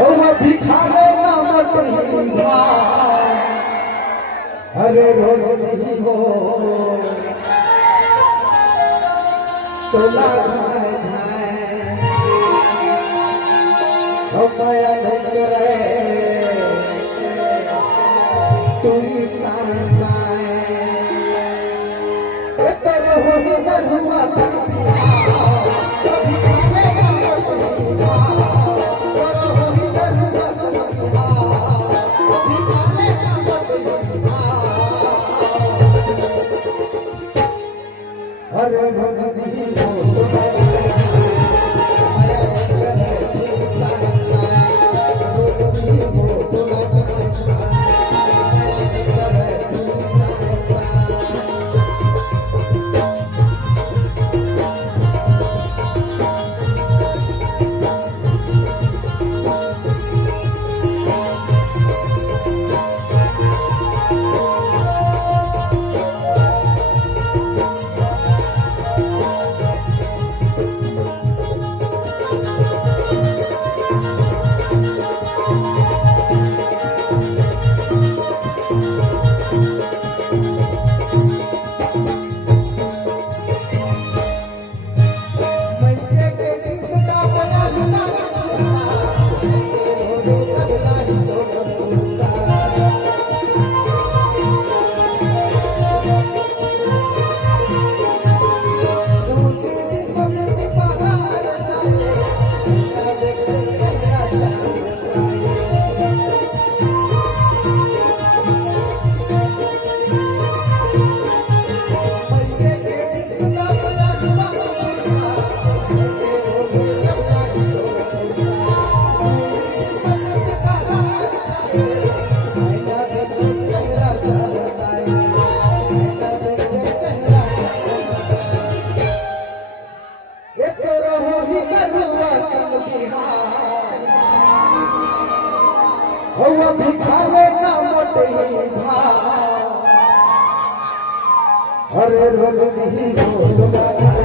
ओ भिखा लेना मटही अरे रोज नहीं हो तोला झाए ओ माया नहीं करे तुरी साए साए तो रहो दरुआ संपिया अरे भगनी हो भिखा लेना मटही अरे रोज नहीं हो